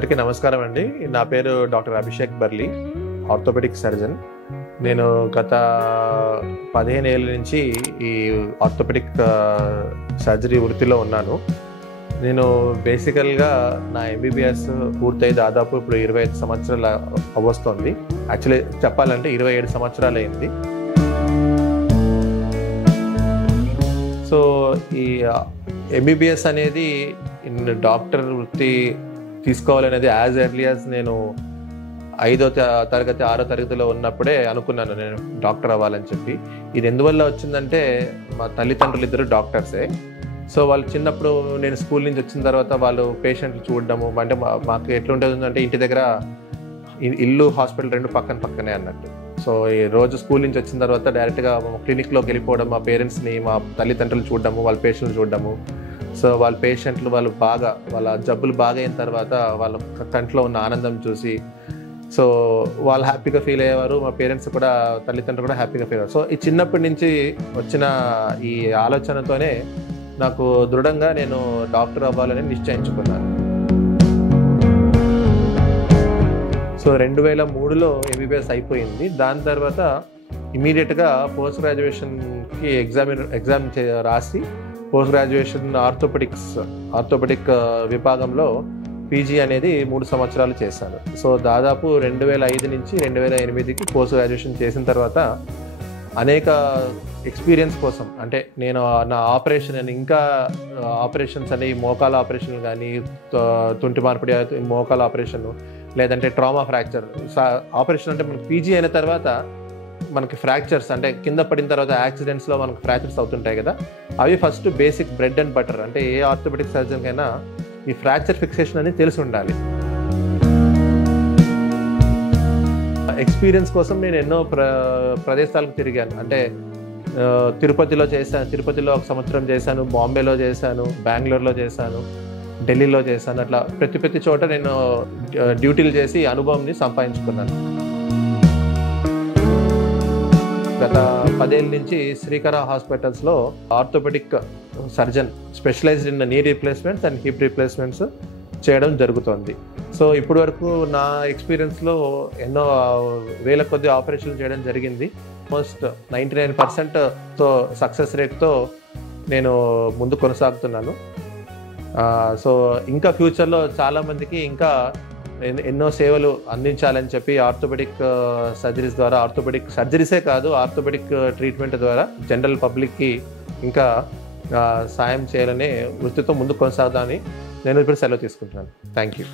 అందరికీ నమస్కారం అండి. నా పేరు doctor Abhishek Barli, orthopaedic surgeon. నేను గత 15 ఏళ్ళ నుంచి ఈ ఆర్థోపెడిక్ సర్జరీ వృత్తిలో ఉన్నాను. నేను బేసికల్గా నా ఎంబీబీఎస్ పూర్తయి దాదాపు ఇప్పుడు 25 సంవత్సరాలు అవస్తోంది. యాక్చువల్లీ చెప్పాలంటే 27 సంవత్సరాలు అయింది. సో ఈ ఎంబీబీఎస్ అనేది డాక్టర్ వృత్తి తీసుకోవాలనేది యాజ్ ఎర్లీ యాజ్ నేను 5వ తరగతి 6వ తరగతిలో ఉన్నప్పుడే అనుకున్నాను నేను డాక్టర్ అవ్వాలని చెప్పి. ఇది ఎందువల్ల వచ్చిందంటే మా తల్లిదండ్రులు ఇద్దరు డాక్టర్సే. సో వాళ్ళు చిన్నప్పుడు నేను స్కూల్ నుంచి వచ్చిన తర్వాత వాళ్ళు పేషెంట్లు చూడడము అంటే మాకు ఎట్లుంటుంది అంటే ఇంటి దగ్గర ఇల్లు హాస్పిటల్ రెండు పక్కనే అన్నట్టు. సో ఈ రోజు స్కూల్ నుంచి వచ్చిన తర్వాత డైరెక్ట్గా క్లినిక్లోకి వెళ్ళిపోవడం, మా పేరెంట్స్ని మా తల్లిదండ్రులు చూడడము, వాళ్ళ పేషెంట్లు చూడడము. సో వాళ్ళ పేషెంట్లు వాళ్ళ జబ్బులు బాగా అయిన తర్వాత వాళ్ళ కంట్లో ఉన్న ఆనందం చూసి సో వాళ్ళు హ్యాపీగా ఫీల్ అయ్యేవారు, మా పేరెంట్స్ కూడా తల్లిదండ్రులు కూడా హ్యాపీగా ఫీల్ అయ్యారు. సో ఈ చిన్నప్పటి నుంచి వచ్చిన ఈ ఆలోచనతోనే నాకు దృఢంగా నేను డాక్టర్ అవ్వాలని నిశ్చయించుకున్నాను. సో 2003లో ఎంబీబీఎస్ అయిపోయింది. దాని తర్వాత ఇమీడియట్గా పోస్ట్ గ్రాడ్యుయేషన్కి ఎగ్జామ్ రాసి పోస్ట్ గ్రాడ్యుయేషన్ ఆర్థోపెడిక్ విభాగంలో పీజీ అనేది 3 సంవత్సరాలు చేశాను. సో దాదాపు 2005 నుంచి 2008కి పోస్ట్ గ్రాడ్యుయేషన్ చేసిన తర్వాత అనేక ఎక్స్పీరియన్స్ కోసం అంటే నేను నా ఇంకా ఆపరేషన్స్ అని మోకాల ఆపరేషన్ కానీ, తుంటి మార్పిడి మోకాల ఆపరేషన్, లేదంటే ట్రామా ఫ్రాక్చర్ ఆపరేషన్ అంటే మనకి పీజీ అయిన తర్వాత మనకి ఫ్రాక్చర్స్ అంటే కింద పడిన తర్వాత యాక్సిడెంట్స్లో మనకు ఫ్రాక్చర్స్ అవుతుంటాయి కదా, అవి first basic bread and butter. అంటే ఏ ఆర్థోపెడిక్ సర్జన్ కైనా ఈ ఫ్రాక్చర్ ఫిక్సేషన్ అనేది తెలిసి ఉండాలి. ఎక్స్పీరియన్స్ కోసం నేను ఎన్నో ప్రదేశాలకు తిరిగాను. అంటే తిరుపతిలో 1 సంవత్సరం చేశాను, బాంబేలో చేశాను, బెంగళూరులో చేశాను, ఢిల్లీలో చేశాను. అట్లా ప్రతి చోట నేను డ్యూటీలు చేసి అనుభవంని సంపాదించుకున్నాను. గత 10 ఏళ్ళ నుంచి శ్రీకర హాస్పిటల్స్లో ఆర్థోపెడిక్ సర్జన్ స్పెషలైజ్డ్ ఇన్ నీ రీప్లేస్మెంట్స్ అండ్ హిప్ రీప్లేస్మెంట్స్ చేయడం జరుగుతుంది. సో ఇప్పటి వరకు నా ఎక్స్పీరియన్స్లో ఎన్నో వేల కొద్ది ఆపరేషన్లు చేయడం జరిగింది. ఆల్మోస్ట్ 99%తో సక్సెస్ రేట్తో నేను ముందు కొనసాగుతున్నాను. సో ఇంకా ఫ్యూచర్లో చాలామందికి ఇంకా ఎన్నో సేవలు అందించాలని చెప్పి ఆర్థోపెడిక్ సర్జరీస్ ద్వారా, ఆర్థోపెడిక్ సర్జరీసే కాదు ఆర్థోపెడిక్ ట్రీట్మెంట్ ద్వారా జనరల్ పబ్లిక్కి ఇంకా సాయం చేయాలనే వృత్తితో ముందుకు కొనసాగుదామని నేను ఇప్పుడు సెలవు తీసుకుంటున్నాను. Thank you.